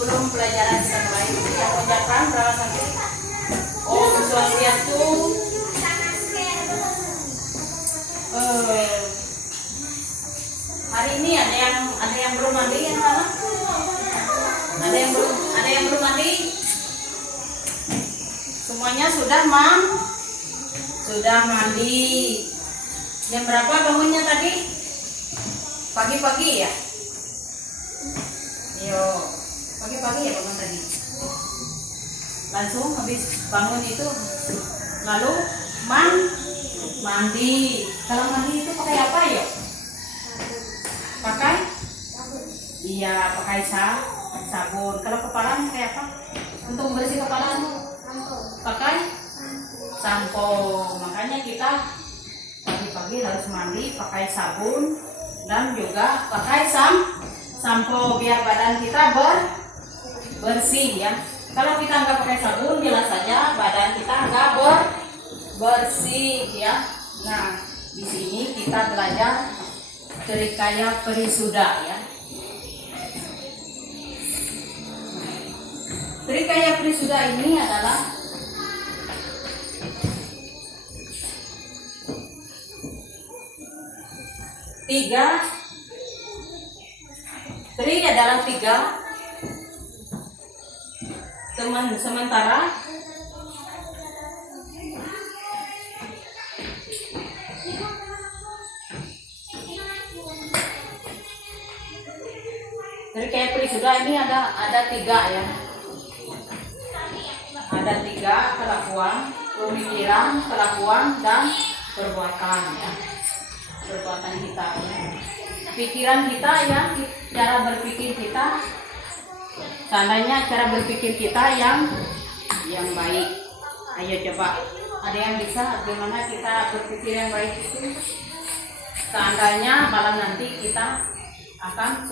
sebelum pelajaran kita mulai, kita ucapkan berapa kali? Om Swastiastu. Hari ini ada yang belum mandi yang mana? Ada yang belum mandi? Semuanya sudah mandi. Jam berapa bangunnya tadi? Pagi-pagi ya? Yo, pagi-pagi ya bangun tadi. Langsung habis bangun itu lalu mandi. Kalau mandi itu pakai apa ya? Pakai? Iya, pakai sabun. Kalau kepala pakai apa? Untuk membersih kepala pakai sampo. Makanya kita pagi-pagi harus mandi pakai sabun dan juga pakai sampo biar badan kita bersih ya. Kalau kita nggak pakai sabun, jelas saja badan kita nggak bersih ya. Nah, di sini kita belajar Trikaya Parisuddha ya. Trikaya Parisuddha ini adalah tiga. Tri adalah tiga. Teman sementara Trikaya Parisuddha ini ada tiga ya. Ada tiga kelakuan, pemikiran, kelakuan dan perbuatan ya. Perbuatan kita ya. Pikiran kita ya, cara berpikir kita. Seandainya cara berpikir kita yang baik. Ayo coba, ada yang bisa bagaimana kita berpikir yang baik itu? Seandainya malam nanti kita akan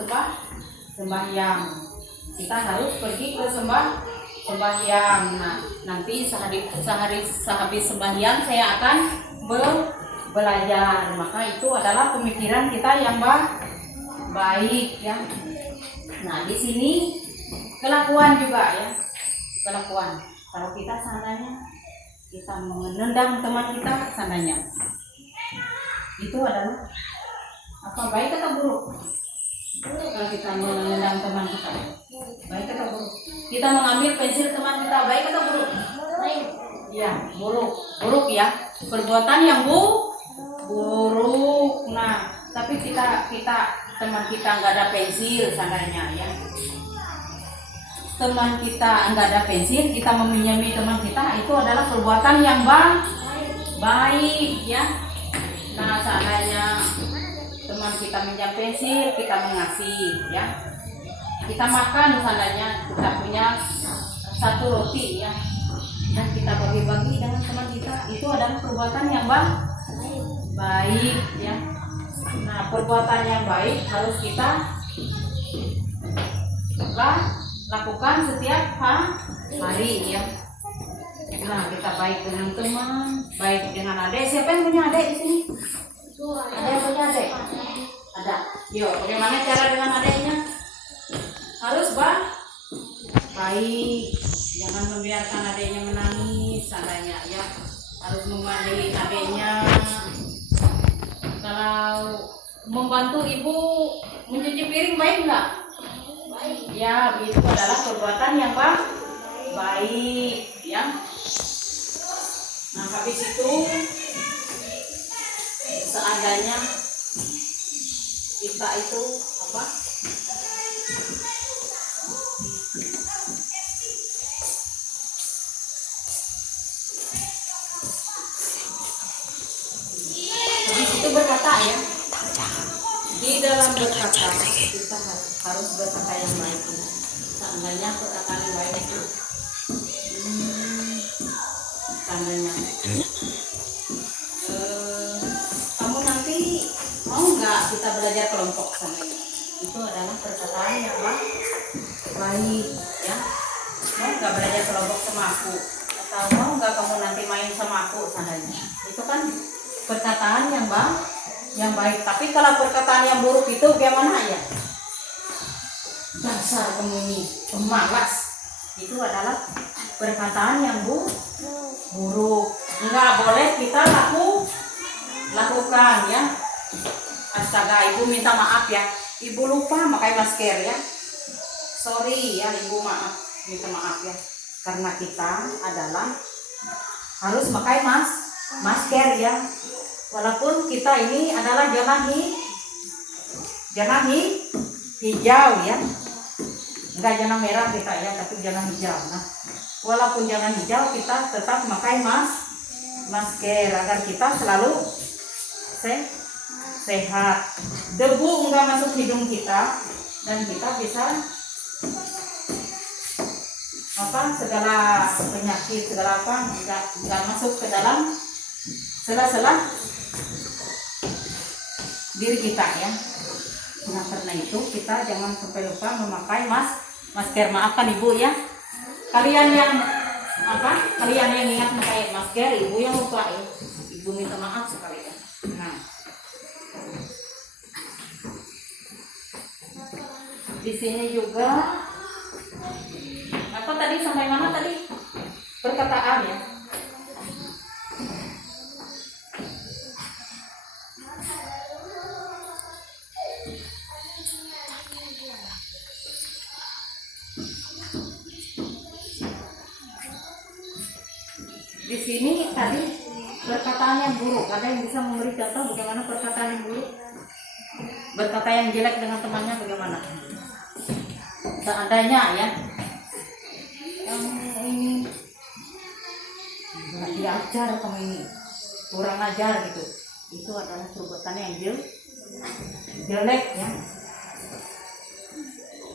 sembahyang, kita harus pergi ke sembahyang. Nah, nanti sehabis sembahyang saya akan belajar. Maka itu adalah pemikiran kita yang baik ya. Nah, di sini kelakuan juga ya. Kelakuan. Kalau kita seandainya kita menendang teman kita seandainya, itu adalah apa, baik atau buruk? Kalau kita menendang teman kita, baik atau buruk? Kita mengambil pensil teman kita, baik atau buruk? Ya, buruk ya. Perbuatan yang buruk. Nah, tapi kita teman kita nggak ada pensil seandainya ya. Teman kita nggak ada pensil, kita meminjami teman kita, itu adalah perbuatan yang baik ya. Nah, seandainya teman kita minjam pensil, kita mengasih ya. Kita makan seandainya kita punya satu roti ya, dan kita bagi-bagi dengan teman kita, itu adalah perbuatan yang baik ya. Nah, perbuatan yang baik harus kita lakukan setiap hari ya. Nah, kita baik dengan teman, baik dengan adik. Siapa yang punya adik di sini? Ada yang punya adik? Ada. Yuk, bagaimana cara dengan adiknya? Harus baik. Jangan membiarkan adiknya menangis seandainya ya. Harus membantu adiknya. Kalau membantu ibu mencuci piring, baik nggak? Ya, itu adalah perbuatan yang baik ya. Nah, habis itu seandainya kita itu apa? Habis itu berkata ya. Di dalam berkata kita harus berkata yang baik. Seandainya perkataan yang baik itu seandainya kamu nanti mau nggak kita belajar kelompok seandainya, itu adalah perkataan yang baik ya. Mau nggak belajar kelompok sama aku, atau mau nggak kamu nanti main sama aku seandainya, itu kan perkataan yang baik. Tapi kalau perkataan yang buruk itu bagaimana ya? dasar kamu ini pemalas. Itu adalah perkataan yang buruk. Nggak boleh kita lakukan ya. Astaga, ibu minta maaf ya. Ibu lupa pakai masker ya. Sorry ya ibu, maaf, minta maaf ya. Karena kita adalah harus pakai masker ya. Walaupun kita ini adalah zona hijau ya. Enggak zona merah kita ya, tapi zona hijau. Nah, walaupun zona hijau kita tetap pakai masker agar kita selalu sehat. Debu enggak masuk hidung kita dan kita bisa segala penyakit segala enggak masuk ke dalam sela-sela diri kita ya. Nah, karena itu kita jangan sampai lupa memakai masker. Maafkan ibu ya. Kalian yang ingat memakai masker, ibu yang lupa ya. Ibu minta maaf sekali ya. Nah, di sini juga apa tadi, sampai mana tadi perkataan ya. Di sini tadi perkataan yang buruk. Ada yang bisa memberi contoh bagaimana perkataan yang buruk? Berkata yang jelek dengan temannya bagaimana? Seandainya ya, kamu ini nggak diajar, kamu ini kurang ajar gitu. Itu adalah perbuatan yang jelek ya.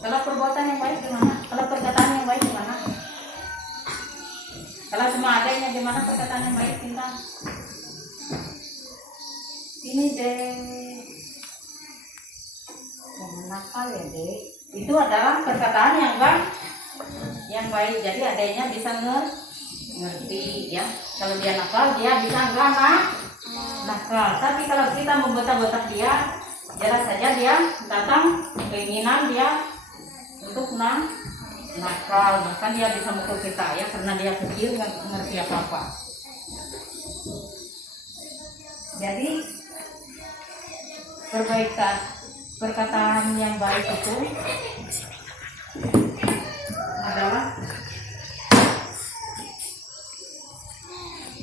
Kalau perbuatan yang baik gimana? Kalau perkataan yang baik gimana? Kalau semua adanya gimana perkataan yang baik, Bintang? Ini deh, jangan nakal ya dek. Itu adalah perkataan yang baik. Jadi adanya bisa ngerti ya. Kalau dia nakal, dia bisa enggak nakal. Tapi kalau kita membetak-betak dia, jelas saja dia datang keinginan dia untuk nakal. Bahkan dia bisa mukul kita ya, karena dia kecil nggak ngerti apa-apa. Jadi perkataan yang baik itu adalah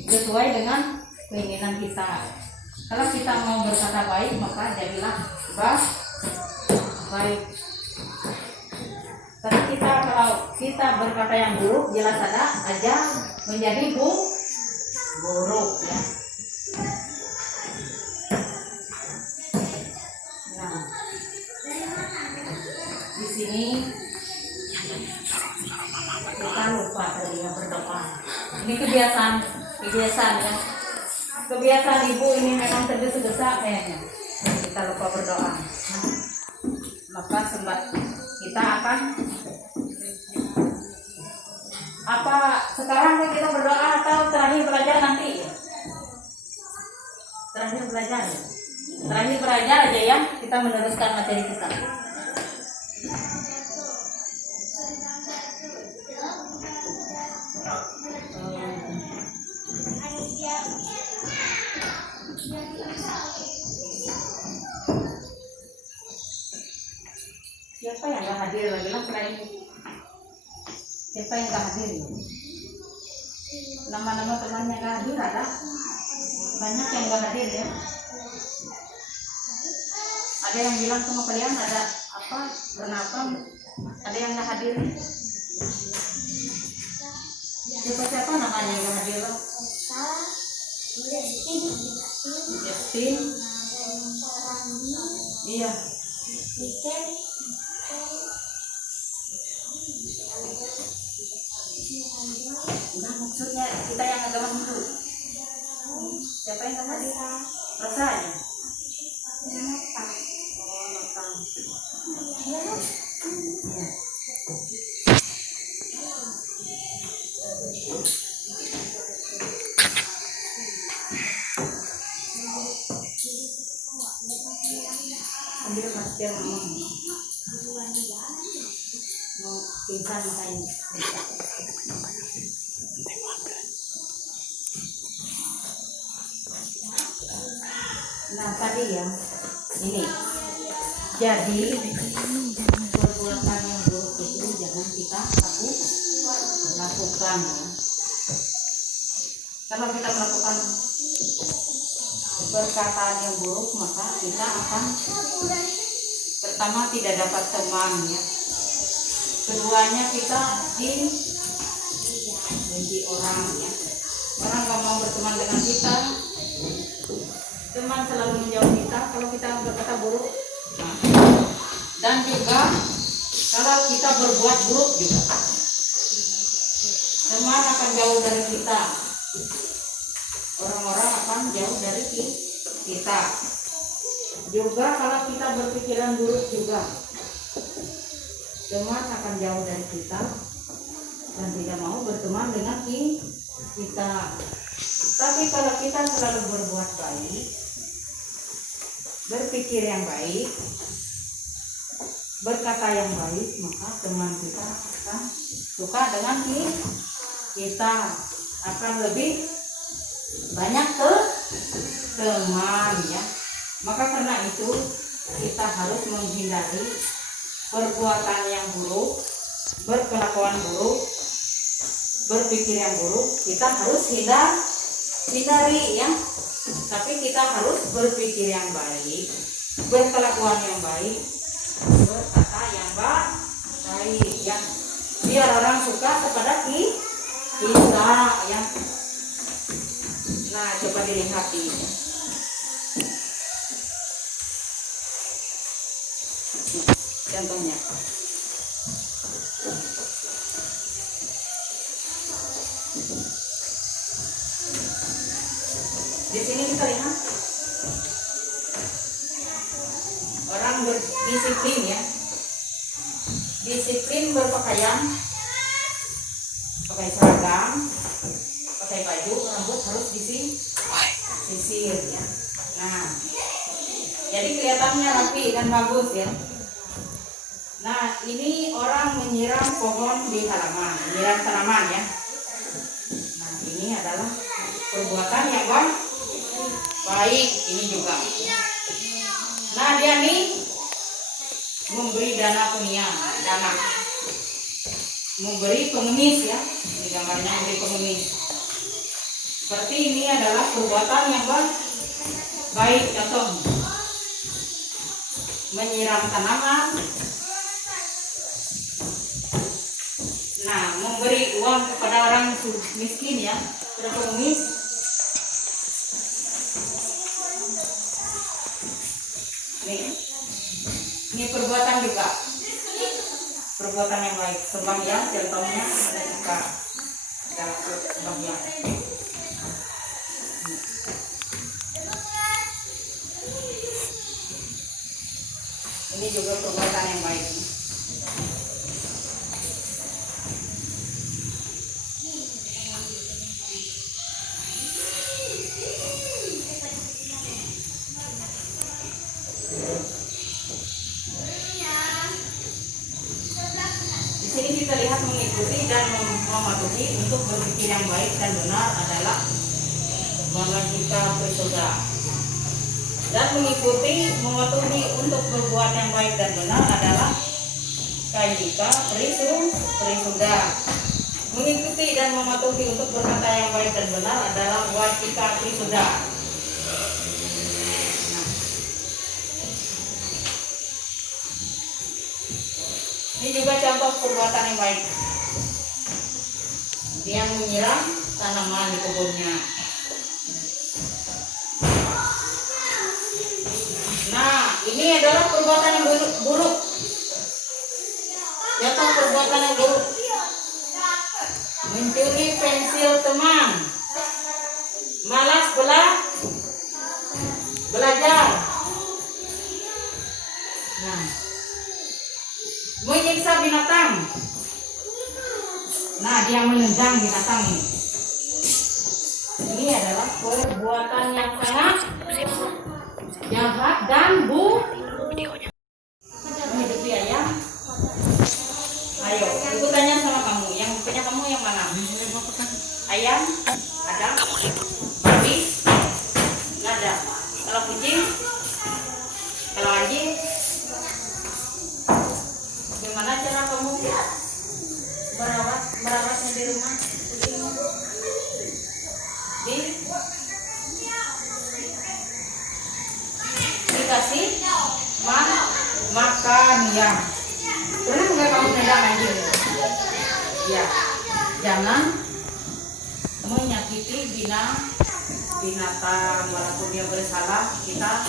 sesuai dengan keinginan kita. Kalau kita mau berkata baik, maka jadilah baik. Tapi kalau kita berkata yang buruk, jelas aja menjadi buruk ya. Nah, di sini kita lupa tadi ya berdoa. Ini kebiasaan ya. Kebiasaan ibu ini memang tergesa-gesa kayaknya. Kita lupa berdoa. Nah, maka kita akan sekarang kita berdoa atau terakhir belajar nanti? Terakhir belajar ya. Terakhir belajar aja ya. Kita meneruskan materi kita. Siapa yang gak hadir lagi lah selain siapa yang gak hadir? Nama-nama temannya gak hadir ada? Banyak yang gak hadir ya. Ada yang bilang sama kalian ada apa? Kenapa? Ada yang gak hadir? Siapa namanya yang gak hadir? Justin. Iya. Enggak, maksudnya kita yang agama Hindu. Siapa yang hadir? Rosa aja. Ambil masker. bukan makanya. Nah tadi ya, ini jadi perbuatan yang buruk itu jangan kita lakukan. Kalau kita melakukan perkataan yang buruk, maka kita akan pertama tidak dapat teman ya. Keduanya kita dibenci orang ya. Orang gak mau berteman dengan kita. Teman selalu menjauh kita kalau kita berkata buruk. Nah, dan juga kalau kita berbuat buruk juga, teman akan jauh dari kita. Orang-orang akan jauh dari kita. Juga kalau kita berpikiran buruk juga, teman akan jauh dari kita dan tidak mau berteman dengan kita. Tapi kalau kita selalu berbuat baik, berpikir yang baik, berkata yang baik, maka teman kita akan suka dengan kita, akan lebih banyak teman ya. Maka karena itu kita harus menghindari perbuatan yang buruk, berkelakuan buruk, berpikir yang buruk. Kita harus hindari ya. Tapi kita harus berpikir yang baik, berkelakuan yang baik, berkata yang baik ya. Biar orang suka kepada kita ya. Nah, coba dilihat ini. Contohnya. Di sini kita lihat orang berdisiplin ya. Disiplin berpakaian, pakai seragam, pakai baju, rambut harus disisir ya. Nah, jadi kelihatannya rapi dan bagus ya. Nah, ini orang menyiram pohon di halaman, menyiram tanaman ya. Nah, ini adalah perbuatan yang baik ini juga. Nah, dia nih memberi dana kuliah, memberi pengemis ya. Ini gambarnya memberi pengemis. Seperti ini adalah perbuatan yang baik. Contoh, menyiram tanaman. Nah, memberi uang kepada orang miskin ya, kepada pengemis. Ini perbuatan juga, perbuatan yang baik. Sembahyang, contohnya ada juga dalam sembahyang. Ini juga perbuatan yang baik. Di sini kita lihat mengikuti dan mematuhi untuk berpikir yang baik dan benar adalah mengajika surga. Dan mengikuti, mematuhi untuk berbuat yang baik dan benar adalah kajika prisuda. Mengikuti dan mematuhi untuk berkata yang baik dan benar adalah wajika prisuda. Ini juga contoh perbuatan yang baik. Dia menyiram tanaman di kebunnya. Nah, ini adalah perbuatan yang buruk. Contoh perbuatan yang buruk. Mencuri pensil teman. Malas belajar. Nah, menyiksa binatang. Nah, dia menendang binatang ini. Ini adalah perbuatan yang sangat jahat dan menghidupi ayam. Ayo, ikutannya. Ayam ada, babi nggak ada. Kalau kucing, kalau anjing, gimana cara kamu merawatnya di rumah? Dikasih makan ya. Pernah nggak kamu pegang anjing? Ya, jangan menyakiti binatang walaupun dia bersalah. Kita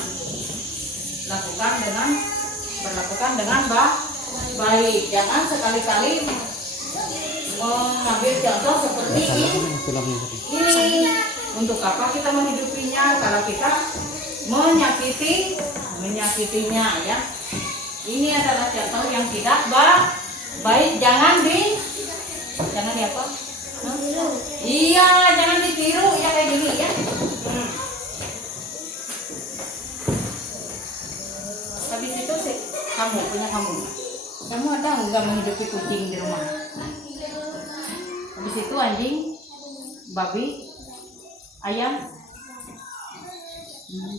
berlakukan dengan baik. Jangan sekali-kali mengambil contoh seperti ini. Untuk apa kita menghidupinya kalau kita menyakitinya ya. Ini adalah contoh yang tidak baik. Jangan di apa? Iya, jangan ditiru ya kayak gini ya. Habis itu kamu ada nggak menghidupi kucing di rumah? Habis itu anjing, babi, ayam.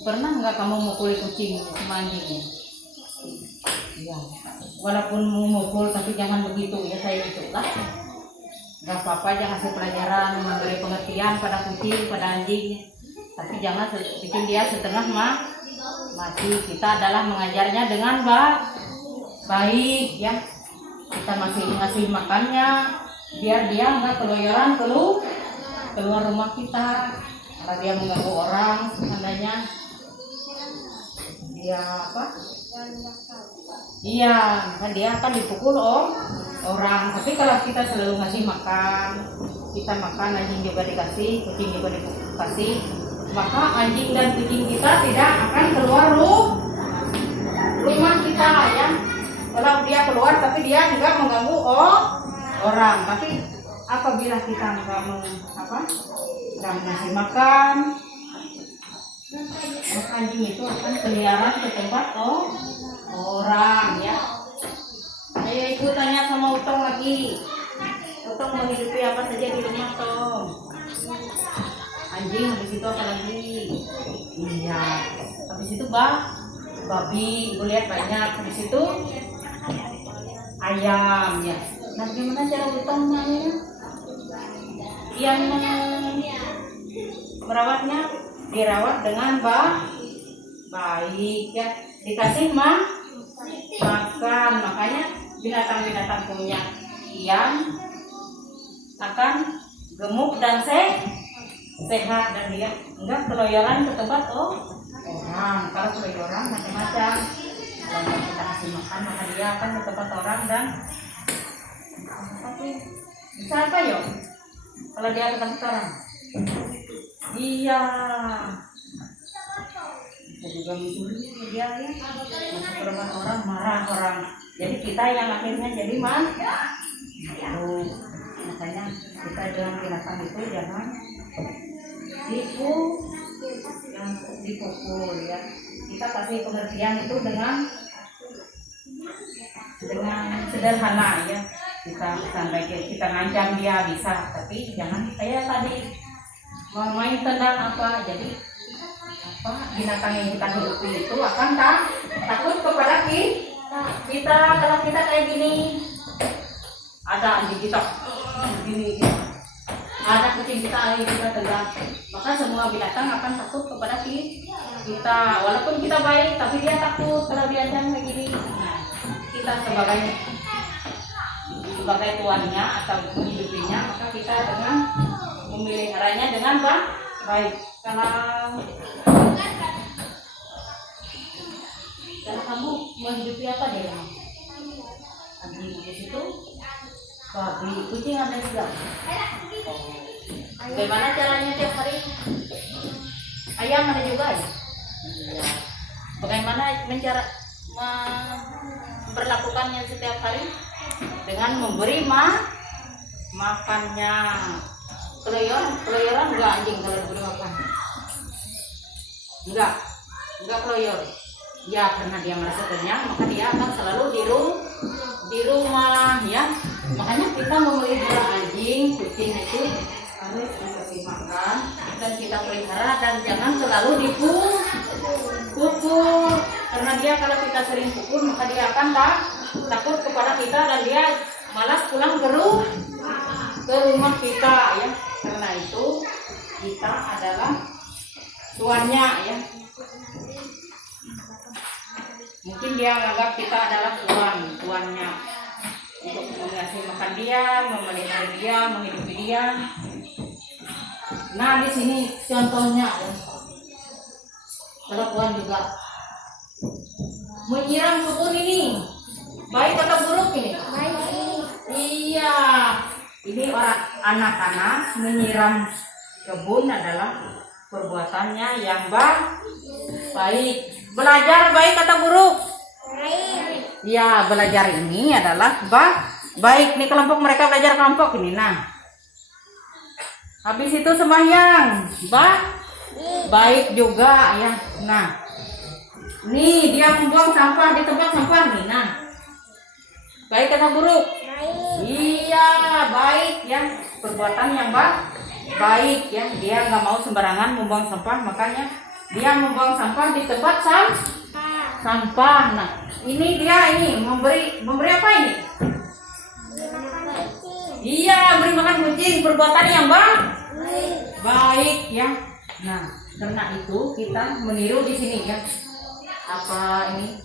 Pernah nggak kamu mukuli kucing sama anjingnya? Ya, walaupun memukul tapi jangan begitu ya, saya itulah. Gak apa-apa, jangan kasih pelajaran, memberi pengertian pada kucing, pada anjing. Tapi jangan bikin dia setengah mati. Kita adalah mengajarnya dengan baik ya. Kita masih ngasih makannya biar dia nggak keloyoran keluar rumah kita. Kalau dia mengganggu orang, seandainya dia apa? Iya, kan dia akan dipukul orang. Tapi kalau kita selalu ngasih makan, kita makan, anjing juga dikasih, kucing juga dikasih, maka anjing dan kucing kita tidak akan keluar rumah kita ya. Kalau dia keluar tapi dia juga mengganggu orang. Tapi apabila kita nggak ngasih makan, maka anjing itu akan keliaran ke tempat orang ya. Ayo ibu tanya sama Utong lagi. Utong menghidupi apa saja di rumah Tong? Anjing, habis itu apa lagi? Iya. Habis itu babi, ibu lihat banyak. Habis itu ayam ya. Nah, gimana cara Utong yang merawatnya? Dirawat dengan baik ya. Dikasih makan, makanya binatang-binatang punya yang akan gemuk dan sehat, dan dia enggak keloyoran ke tempat orang. Kalau keloyoran macam-macam, kalau kita kasih makan maka dia akan ke tempat orang dan bisa apa yo? Kalau dia ke tempat orang, iya. Juga mencuri dia ya, masuk ke rumah orang, marah orang. Jadi kita yang akhirnya jadi makanya kita dengan binatang itu jangan dipukul ya. Kita kasih pengertian itu dengan sederhana ya. Kita sampaikan, kita ngancam dia bisa, tapi jangan kayak tadi main tendang apa. Jadi binatang yang kita hidupi itu akan takut kepada kita. Kalau kita kayak gini, ada anjing kita begini, ada kucing kita tegang, maka semua binatang akan takut kepada kita. Walaupun kita baik, tapi dia takut kalau diancam kayak gini. Nah, kita sebagai tuannya atau menghidupinya, maka kita dengan memeliharanya dengan baik. Kalau kamu menghidupi apa di rumah? Anjing di situ, babi, kucing ada juga. Bagaimana caranya tiap hari? Ayam ada juga ya? Iya. Bagaimana memperlakukannya setiap hari? Dengan memberi makannya. Keloyoran enggak anjing kalau diberi makan? Enggak keloyor. Ya, karena dia merasa kenyang, maka dia akan selalu di di rumah ya. Makanya kita memelihara anjing, kucing itu harus dikasih makan dan kita pelihara dan jangan selalu dipukul. Karena dia kalau kita sering pukul maka dia akan takut kepada kita dan dia malas pulang ke rumah kita ya. Karena itu kita adalah tuannya ya. Mungkin dia menganggap kita adalah tuannya untuk mengasih makan dia, memelihara dia, menghidupi dia. Nah di sini contohnya ya. Perempuan juga menyiram kebun ini, baik atau buruk ini? Baik. Iya, ini orang anak-anak menyiram kebun adalah perbuatannya yang baik. Belajar baik atau buruk? Baik. Ya, belajar ini adalah baik. Nih kelompok mereka belajar kelompok ini. Nah, habis itu sembahyang, baik juga ya. Nah, nih dia membuang sampah di tempat sampah nih. Nah, baik atau buruk? Baik. Iya, baik ya. Perbuatan yang baik ya. Dia nggak mau sembarangan membuang sampah, makanya dia membuang sampah di tempat sampah. Nah, ini dia memberi apa ini? Iya, beri makan kucing. Perbuatan yang baik ya. Nah, karena itu kita meniru di sini ya. Apa ini?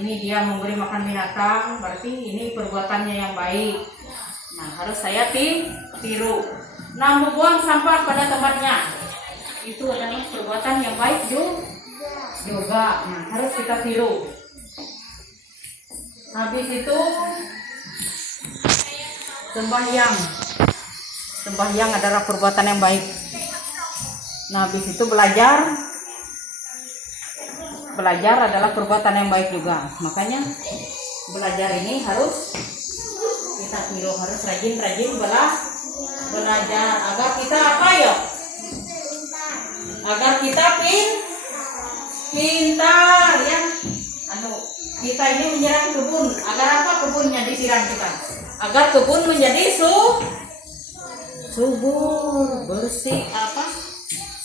Ini dia memberi makan binatang, berarti ini perbuatannya yang baik. Nah, harus saya tiru. Nah, membuang sampah pada tempatnya, itu adalah perbuatan yang baik juga. Nah, harus kita tiru. Habis itu sembahyang adalah perbuatan yang baik. Nah, habis itu belajar adalah perbuatan yang baik juga. Makanya belajar ini harus kita tiru, harus rajin-rajin belajar agar kita apa ya? Agar kita pintar ya. Kita ini menyiram kebun. Agar apa kebunnya disiram kita? Agar kebun menjadi subur, bersih,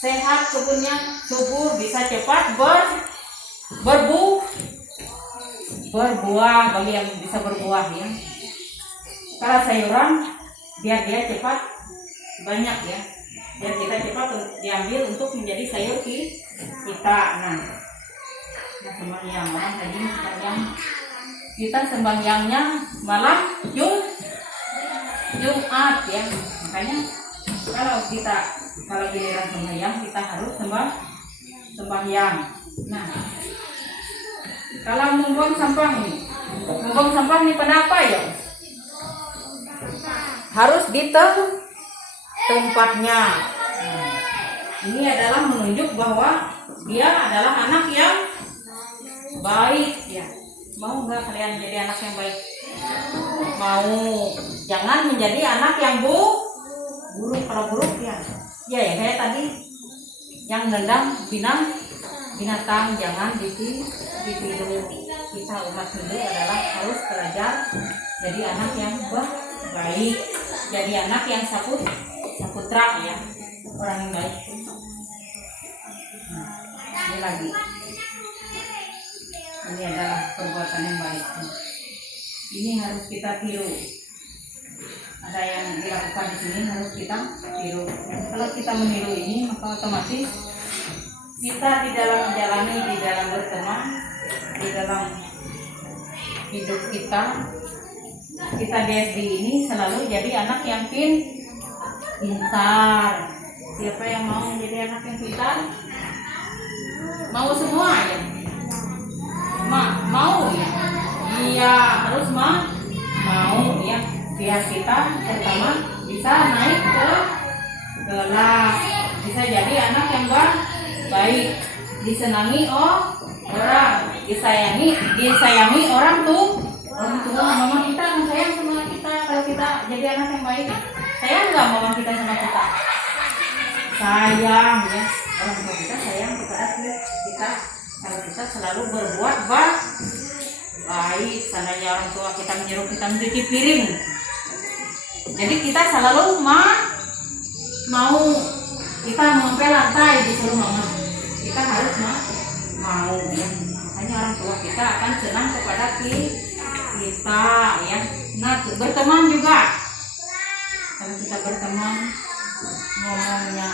sehat kebunnya, subur, bisa cepat berbuah bagi yang bisa berbuah ya. Kalau sayuran biar dia cepat banyak ya, biar kita cepat diambil untuk menjadi sayur kita. Nah sembahyang orang tadi sembahyang, kita sembahyangnya malam Jumat ya. Makanya kalau giliran sembahyang kita harus sembahyang. Nah, kalau membuang sampah nih pada apa ya? Harus di tempatnya. Nah, ini adalah menunjuk bahwa dia adalah anak yang baik ya. Mau nggak kalian jadi anak yang baik? Mau. Jangan menjadi anak yang buruk. Kalau buruk ya kayak tadi yang nendang binatang, jangan ditiru. Kita umat Hindu adalah harus belajar jadi anak yang baik, jadi anak yang saputra ya, orang yang baik. Nah, ini lagi, ini adalah perbuatan yang baik. Ini harus kita tiru. Ada yang dilakukan di sini harus kita tiru. Kalau kita meniru ini maka otomatis kita di dalam menjalani, di dalam berteman, di dalam hidup kita DSD ini selalu jadi anak yang pintar. Siapa yang mau menjadi anak yang pintar? Mau semua ya? Mau ya? Iya, harus mau ya. Biar kita pertama bisa naik ke kelas, bisa jadi anak yang baik, disenangi orang, disayangi orang tua. Mama kita akan sayang sama kita kalau kita jadi anak yang baik. Sayang nggak mama kita sama kita? Sayang ya, orang tua kita sayang kepada kita kalau kita selalu berbuat baik. Seandainya orang tua kita menyuruh kita mencuci piring, jadi kita selalu mau kita mengepel lantai disuruh mama, kita harus mau ya. Makanya orang tua kita akan senang kepada kita ya. Nah, berteman juga, kalau kita berteman ngomongnya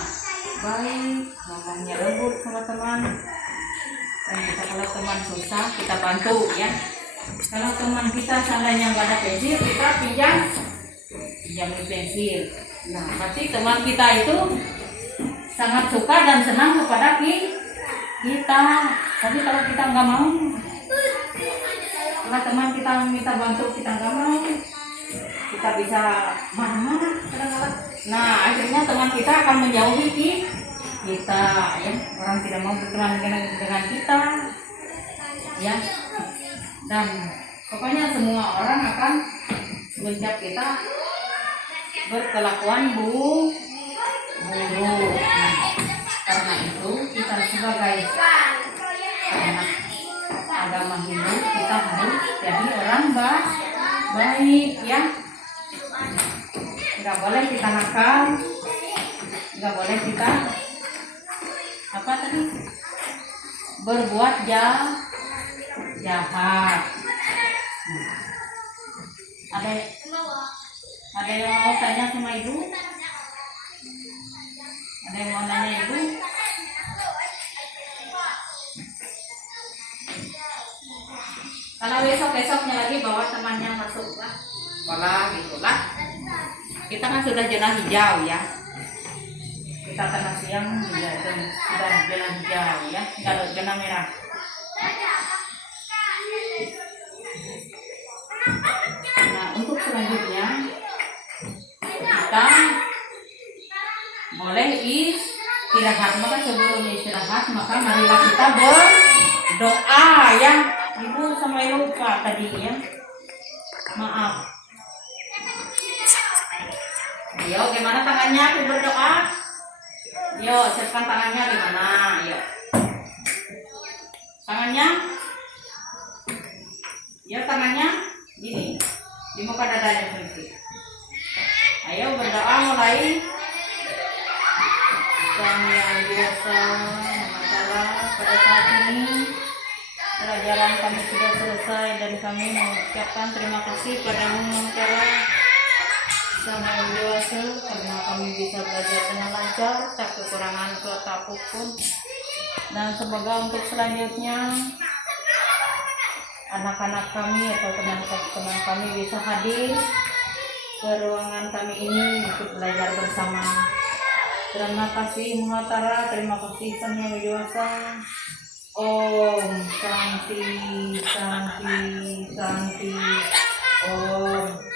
baik, ngomongnya lembut sama teman, dan kita kalau teman susah kita bantu ya. Kalau teman kita seandainya nggak ada pensil, kita pinjamin pensil. Nah, berarti teman kita itu sangat suka dan senang kepada kita. Tapi kalau kita nggak mau, kalau teman kita minta bantu kita nggak mau, kita bisa marah-marah kadang-kadang. Nah, akhirnya teman kita akan menjauhi kita ya. Orang tidak mau berteman dengan kita ya. Dan pokoknya semua orang akan mencap kita berkelakuan buruk. Nah, karena itu kita sebagai anak agama Hindu, kita harus jadi orang baik ya. Nggak boleh kita nakal, nggak boleh kita apa tadi, berbuat jahat. Nah, ada yang mau tanya sama ibu? Ada yang mau nanya ibu? Kalau besoknya lagi bawa temannya masuk lah, sekolah gitulah. Kita kan sudah zona hijau ya. Kita tengah siang sudah zona hijau ya, nggak ada zona merah. Nah, untuk selanjutnya kita boleh istirahat. Maka sebelum istirahat, maka marilah kita berdoa ya. Ibu sampai lupa tadi ya, maaf. Yo, gimana tangannya aku berdoa? Yo, siapkan tangannya gimana? Yo, tangannya. Ya, tangannya gini di muka dadanya sedikit. Ayo berdoa mulai. Tuhan yang biasa masalah pada saat ini pelajaran kami sudah selesai dan kami mengucapkan terima kasih padamu Tuhan Sang Yang Biasa karena kami bisa belajar dengan lancar, tak kekurangan suatu apapun. Dan semoga untuk selanjutnya anak-anak kami atau teman-teman kami bisa hadir ke ruangan kami ini untuk belajar bersama. Terima kasih Muhatara, terima kasih Sang Yang Biasa. Om Shanti Shanti Shanti Om